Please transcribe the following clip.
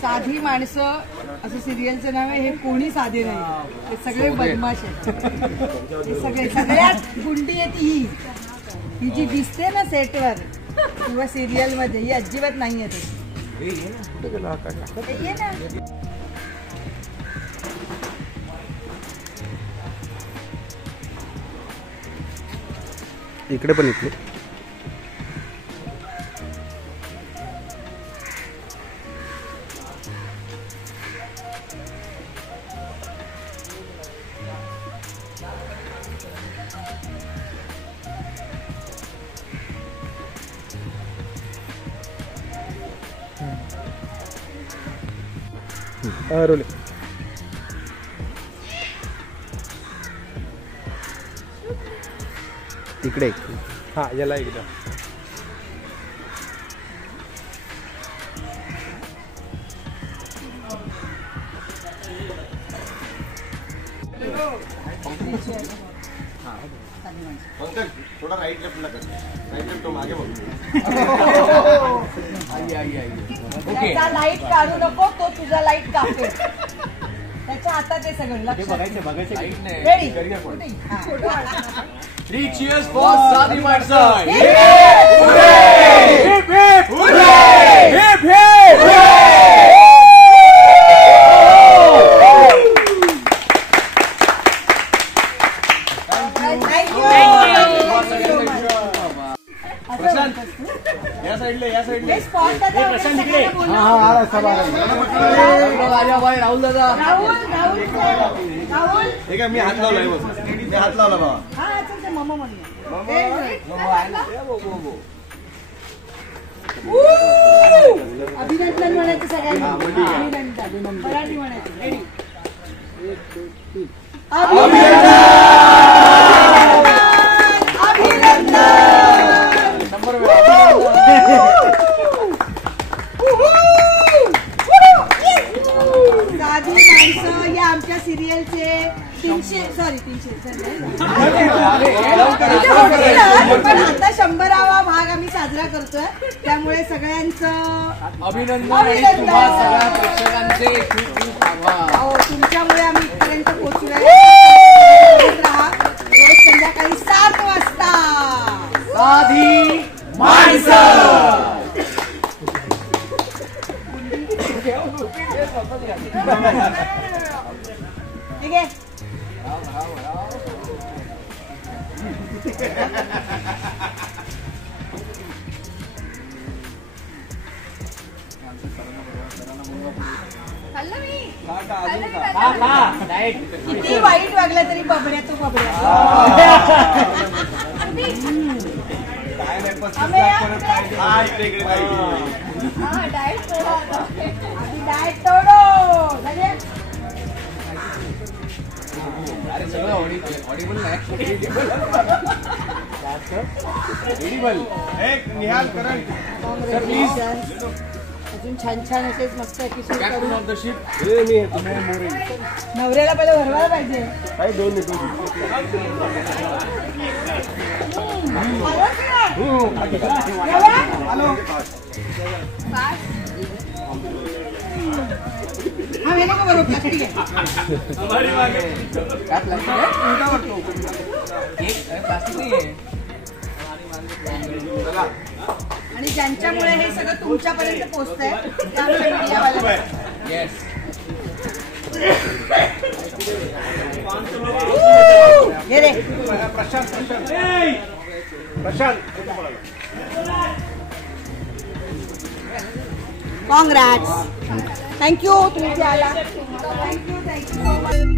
साधी माणसं असं सिरियलचं नाव आहे. हे कोणी साधे नाही, हे सगळे बदमाश आहेत. हे सगळे सगळ्यात गुंडी आहे ती ही जी दिसते ना सेटवर किंवा सिरियल मध्ये, ही अजिबात नाही आहे ती. ये ना इकडे पण इकडे रोले इकडे. हा याला एकदा थोड़ा राइट लेफ्ट लगा, राइट लेफ्ट तो मागे बघ. त्याचा लाईट काढू नको, तो तुझा लाईट कापेल. त्याच्या हातात आहे सगळं. लक्ष Three cheers for साधी माणसं. या साइडले प्रशांत इकडे. राहुल दादा. राहुल ठीक आहे, मी हात लावलाय बस. मी हात लावला बाबा. हा चल मम्मा म्हणूया. अभिनंदन म्हणायचं सगळ्यांना. अभिनंदन मराठी म्हणायचं. रेडी. साधी माणसं या आमच्या सिरियलचे 300 पण आता 100वा भाग आम्ही साजरा करतोय. त्यामुळे सगळ्यांचं अभिनंदन. सगळ्या प्रेक्षकांचे खूप खूप आभार. तुमच्यामुळे आम्ही इथपर्यंत पोहोचलोय. राहा रोज संध्याकाळी 7 वाजता साधी माणसं. ठीक आहे. किती वाईट वागला तरी बबड्या तू बबड्या. डाएट तोडो. अरे सगळं ऑडिबल नाही. एक निहाल करण प्लीज. अजून छान छान असेच मस्त episode captain of the ship. नवऱ्याला पहिलं भरवायला पाहिजे. हा मेरे को बरोबर प्लास्टिक आहे. प्लास्टिक नाही आहे. आणि ज्यांच्यामुळे हे सगळं तुमच्यापर्यंत पोहोचतंय त्यामुळे मीडियावाला. येस. ये रे प्रशांत. कॉंग्रॅट्स. थँक्यू तुम्ही आला. Thank you so much.